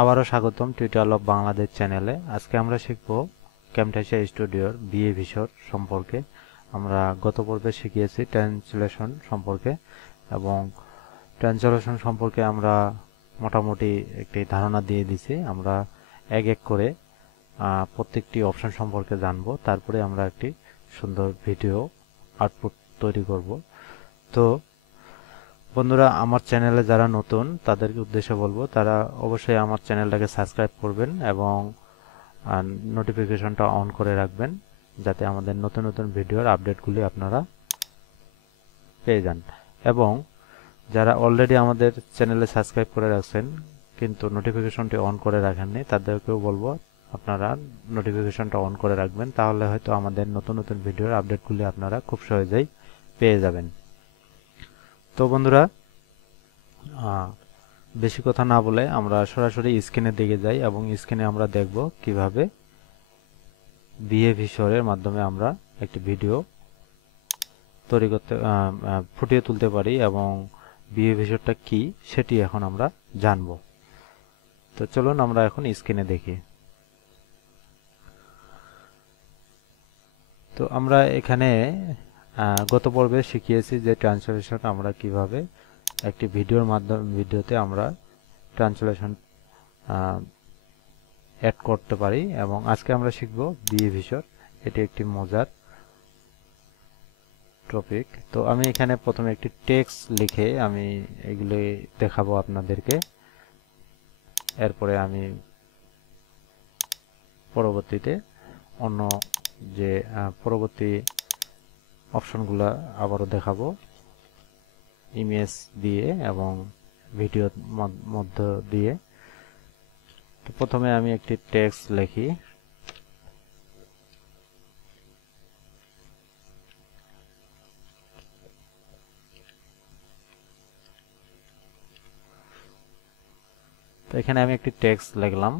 আবারও স্বাগতম tutorial of Bangladesh চ্যানেলে। আজকে আমরা শিখব ক্যামটাসিয়া স্টুডিওর বিএ ভিসর সম্পর্কে। আমরা গত পর্বে শিখিয়েছি ট্রান্সলেশন সম্পর্কে, এবং ট্রান্সলেশন সম্পর্কে আমরা মোটামুটি একটি ধারণা দিয়ে দিছি। আমরা এক এক করে প্রত্যেকটি অপশন সম্পর্কে জানব, তারপরে আমরা একটি সুন্দর ভিডিও আউটপুট তৈরি করব। তো বন্ধুরা, আমার চ্যানেলে যারা নতুন তাদেরকে উদ্দেশ্যে বলবো, তারা অবশ্যই আমার চ্যানেলটাকে সাবস্ক্রাইব করবেন এবং নোটিফিকেশনটা অন করে রাখবেন, যাতে আমাদের নতুন নতুন ভিডিওর আপডেটগুলি আপনারা পেয়ে যান। এবং যারা অলরেডি আমাদের চ্যানেলে সাবস্ক্রাইব করে রাখছেন কিন্তু নোটিফিকেশনটি অন করে রাখেননি, তাদেরকেও বলবো আপনারা নোটিফিকেশনটা অন করে রাখবেন, তাহলে হয়তো আমাদের নতুন নতুন ভিডিওর আপডেটগুলি আপনারা খুব সহজেই পেয়ে যাবেন। তো বন্ধুরা, বেশি কথা না বলে আমরা সরাসরি স্ক্রিনের দিকে যাই, এবং স্ক্রিনে আমরা দেখব কিভাবে বিএ ভিসরের মাধ্যমে আমরা একটি ভিডিও তৈরি করতে ফুটিয়ে তুলতে পারি, এবং বিএ ভিসরটা কি সেটি এখন আমরা জানব। তো চলুন আমরা এখন স্ক্রিনে দেখি। তো আমরা এখানে গত পর্বে শিখিয়েছি যে ট্রান্সলেশন আমরা কিভাবে একটি ভিডিওতে আমরা ট্রান্সলেশন অ্যাড করতে পারি, এবং আজকে আমরা শিখব বিএ ভিসর। এটি একটি মজার টপিক। তো আমি এখানে প্রথমে একটি টেক্সট লিখে আমি এগুলি দেখাবো আপনাদেরকে। এরপরে আমি পরবর্তীতে অন্য যে পরবর্তী অপশনগুলো আবারও দেখাবো ইমেজ দিয়ে এবং ভিডিওর মধ্য দিয়ে। তো প্রথমে আমি একটি টেক্সট লিখি। তো এখানে আমি একটি টেক্সট লিখলাম,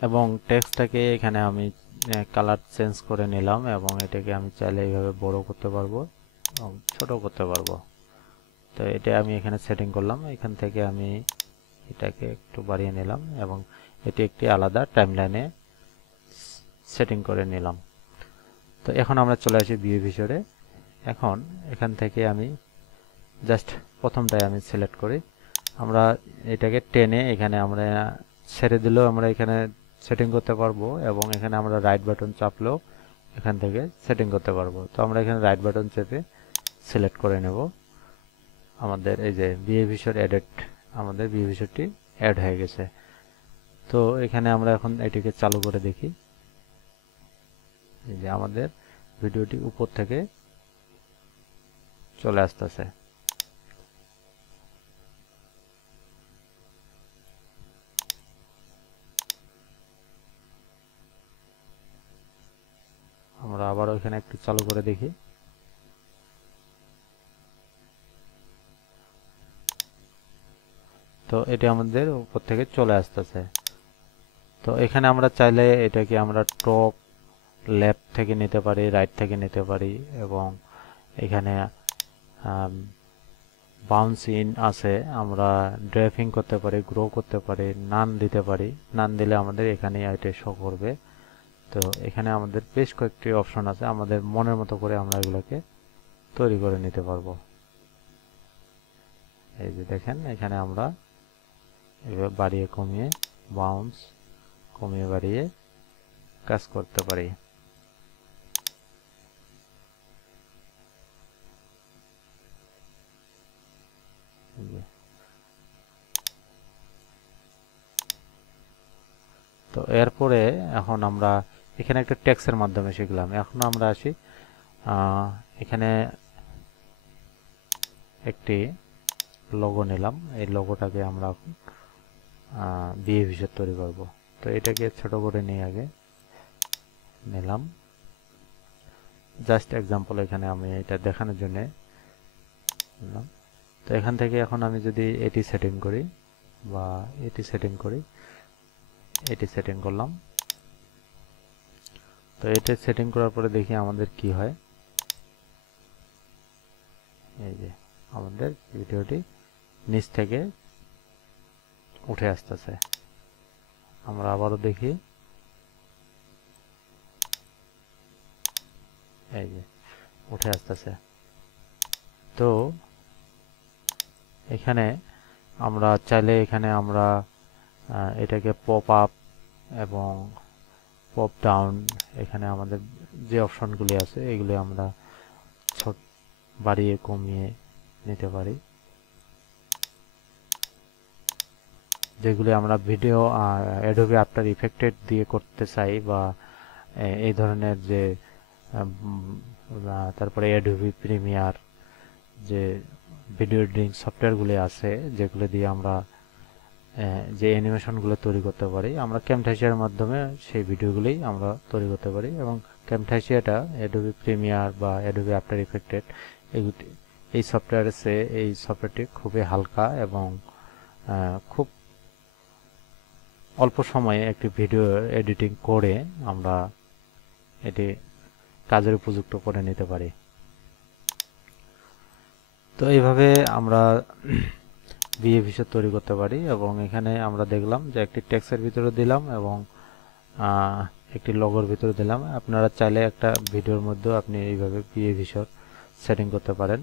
এবং টেক্সটটাকে এখানে আমি কালার চেঞ্জ করে নিলাম, এবং এটাকে আমি চাইলে এইভাবে বড় করতে পারবো এবং ছোট করতে পারবো। তো এটা আমি এখানে সেটিং করলাম। এখান থেকে আমি এটাকে একটু বাড়িয়ে নিলাম, এবং এটি একটি আলাদা টাইমলাইনে সেটিং করে নিলাম। তো এখন আমরা চলে আসি বিএ ভিসরে। এখন এখান থেকে আমি জাস্ট প্রথমটাই আমি সিলেক্ট করি। আমরা এটাকে টেনে এখানে আমরা ছেড়ে দিলেও আমরা এখানে সেটিং করতে পারবো, এবং এখানে আমরা রাইট বাটন চাপলেও এখান থেকে সেটিং করতে পারবো। তো আমরা এখানে রাইট বাটন চেপে সিলেক্ট করে নেব। আমাদের এই যে বিএ ভিসর এডেড, আমাদের বিএ ভিসরটি অ্যাড হয়ে গেছে। তো এখানে আমরা এখন এটিকে চালু করে দেখি। এই যে আমাদের ভিডিওটি উপর থেকে চলে আসতেছে। আমরা আবার এখানে একটু চালু করে দেখি। তো এটা আমাদের উপর থেকে চলে আসতেছে। তো এখানে আমরা চাইলে এটাকে আমরা টপ লেফট থেকে নিতে পারি, রাইট থেকে নিতে পারি, এবং এখানে বাউন্স ইন আছে, আমরা ড্রাইভিং করতে পারি, গ্রো করতে পারি, নান দিতে পারি। নান দিলে আমাদের এখানে এটা শো করবে। তো এখানে আমাদের বেশ কয়েকটি অপশন আছে, আমাদের মনের মতো করে আমরা এগুলোকে তৈরি করে নিতে পারবো। এই যে দেখেন, এখানে আমরা এভাবে বাড়িয়ে কমিয়ে, বাউন্স কমিয়ে বাড়িয়ে কাজ করতে পারি। তো এরপরে এখন আমরা এখানে একটা টেক্সটের মাধ্যমে শিখলাম। এখন আমরা আসি এখানে একটি লোগো নিলাম। এই লোগোটাকে আমরা বিএ ভিসর তৈরি করব। তো এটাকে ছোট করে নিয়ে আগে নিলাম, জাস্ট এক্সাম্পল এখানে আমি এটা দেখানোর জন্য নিলাম। তো এখান থেকে এখন আমি যদি এটি সেটিং করি বা এটি সেটিং করি, এটি সেটিং করলাম। তো এটা সেটিং করার পরে দেখি আমাদের কি হয়। এই যে আমাদের ভিডিওটি নিচ থেকে উঠে আসতেছে। আমরা আবারও দেখি, এই যে উঠে আসতেছে। তো এখানে আমরা চাইলে এখানে আমরা এটাকে পপ আপ এবং পপ ডাউন, এখানে আমাদের যে অপশনগুলি আছে এগুলি আমরা ছোট বাড়িয়ে কমিয়ে নিতে পারি। যেগুলি আমরা ভিডিও অ্যাডোবি আফটার ইফেক্টেড দিয়ে করতে চাই, বা এই ধরনের যে তারপরে অ্যাডোবি প্রিমিয়ার যে ভিডিও এডিটিং সফটওয়্যারগুলি আছে, যেগুলো দিয়ে আমরা যে অ্যানিমেশনগুলো তৈরি করতে পারি, আমরা ক্যামটাসিয়ার মাধ্যমে সেই ভিডিওগুলি আমরা তৈরি করতে পারি। এবং ক্যামটাসিয়াটা অ্যাডোবি প্রিমিয়ার বা অ্যাডোবি আফটার ইফেক্টেড এই সফটওয়্যারের চেয়ে এই সফটওয়্যারটি খুবই হালকা এবং খুব অল্প সময়ে একটি ভিডিও এডিটিং করে আমরা এটি কাজের উপযুক্ত করে নিতে পারি। তো এইভাবে আমরা বিএ ভিডিও তৈরি করতে পারি। এবং এখানে আমরা দেখলাম যে একটি টেক্সটের ভিতরে দিলাম এবং একটি লোগোর ভিতরে দিলাম। আপনারা চাইলে একটা ভিডিওর মধ্যে আপনি এইভাবে বিএ ভিডিও সেটিং করতে পারেন।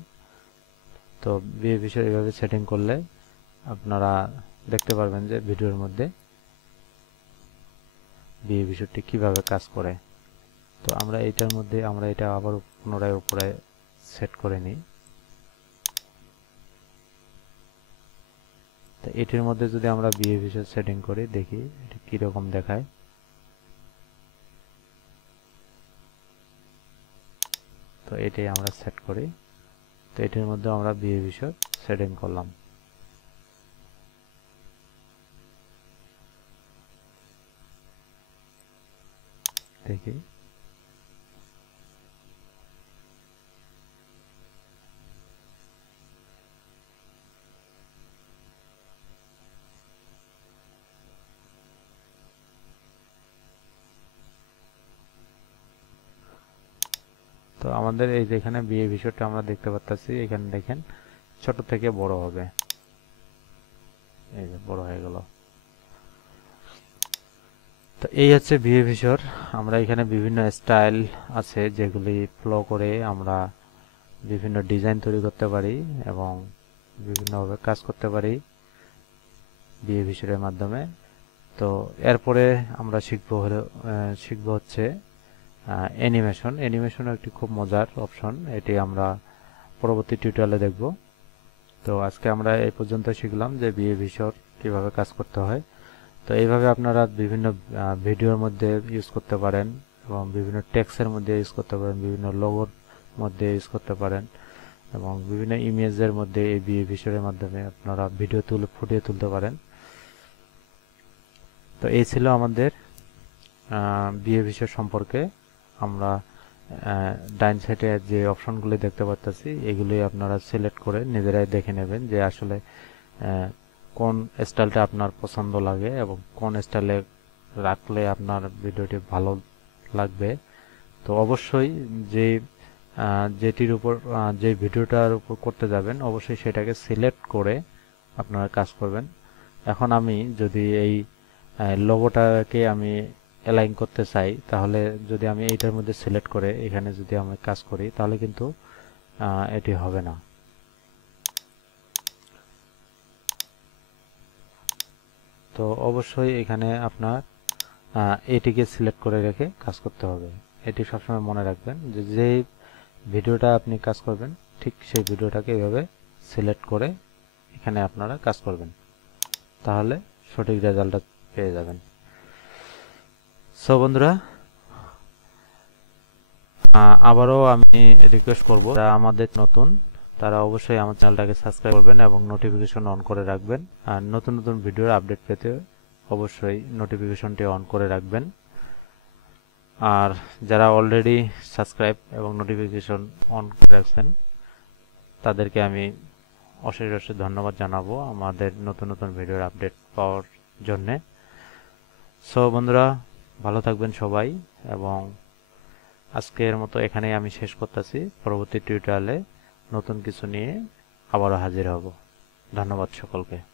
তো বিএ ভিডিও এইভাবে সেটিং করলে আপনারা দেখতে পারবেন যে ভিডিওর মধ্যে বিএ ভিডিওটি কিভাবে কাজ করে। তো আমরা এইটার মধ্যে আমরা এটা আবার পুনরায় উপরে সেট করে নিই। তো এটির মধ্যে যদি আমরা বিএ ভিডিও সেটিং করি, দেখি এটা কিরকম দেখায়। তো এটাই আমরা সেট করি। তো এটির মধ্যে আমরা বিএ ভিডিও সেটিং করলাম। দেখি তো আমাদের এই যেখানে বিএ ভিডিওটা আমরা দেখতে পাচ্ছি, এখানে দেখেন ছোট থেকে বড় হবে, এই যে বড় হয়ে গেল। তো এই হচ্ছে বিএ ভিডিওর। আমরা এখানে বিভিন্ন স্টাইল আছে যেগুলি ফলো করে আমরা বিভিন্ন ডিজাইন তৈরি করতে পারি এবং বিভিন্নভাবে কাজ করতে পারি বিএ ভিডিওর মাধ্যমে। তো এরপরে আমরা শিখবো হচ্ছে অ্যানিমেশন। অ্যানিমেশন একটি খুব মজার অপশন, এটি আমরা পরবর্তী টিউটোরিয়ালে দেখব। তো আজকে আমরা এই পর্যন্ত শিখলাম যে বিএ ভিডিওর কিভাবে কাজ করতে হয়। তো এইভাবে আপনারা বিভিন্ন ভিডিওর মধ্যে ইউজ করতে পারেন এবং বিভিন্ন টেক্সটের মধ্যে ইউজ করতে পারেন, বিভিন্ন লোগোর মধ্যে ইউজ করতে পারেন এবং বিভিন্ন ইমেজের মধ্যে এই বিএ ভিডিওর মাধ্যমে আপনারা ভিডিও ফুটিয়ে তুলতে পারেন। তো এই ছিল আমাদের বিএ ভিডিও সম্পর্কে। আমরা ডাইন সাইডে যে অপশনগুলি দেখতে পাচ্ছি এগুলি আপনারা সিলেক্ট করে নিজেরাই দেখে নেবেন যে আসলে কোন স্টাইলটা আপনার পছন্দ লাগে এবং কোন স্টাইলে রাখলে আপনার ভিডিওটি ভালো লাগবে। তো অবশ্যই যেটির উপর যে ভিডিওটার উপর করতে যাবেন অবশ্যই সেটাকে সিলেক্ট করে আপনারা কাজ করবেন। এখন আমি যদি এই লোগোটাকে আমি অ্যালাইন করতে চাই, তাহলে যদি আমি এইটার মধ্যে সিলেক্ট করে এখানে যদি আমি কাজ করি তাহলে কিন্তু এটি হবে না। তো অবশ্যই এখানে আপনার এটিকে সিলেক্ট করে রেখে কাজ করতে হবে। এটি সবসময় মনে রাখবেন যে যেই ভিডিওটা আপনি কাজ করবেন ঠিক সেই ভিডিওটাকে এভাবে সিলেক্ট করে এখানে আপনারা কাজ করবেন, তাহলে সঠিক রেজাল্টটা পেয়ে যাবেন। সো বন্ধুরা, আবারও আমি রিকোয়েস্ট করব যারা আমাদের নতুন তারা অবশ্যই আমার চ্যানেলটাকে সাবস্ক্রাইব করবেন এবং নোটিফিকেশন অন করে রাখবেন। আর নতুন নতুন ভিডিওর আপডেট পেতে অবশ্যই নোটিফিকেশনটি অন করে রাখবেন। আর যারা অলরেডি সাবস্ক্রাইব এবং নোটিফিকেশন অন করে রাখছেন তাদেরকে আমি অশেষ অশেষ ধন্যবাদ জানাবো আমাদের নতুন নতুন ভিডিওর আপডেট পাওয়ার জন্যে। সো বন্ধুরা, ভালো থাকবেন সবাই এবং আজকের মতো এখানেই আমি শেষ করতেছি। পরবর্তী টিউটোরিয়ালে নতুন কিছু নিয়ে আবারও হাজির হব। ধন্যবাদ সকলকে।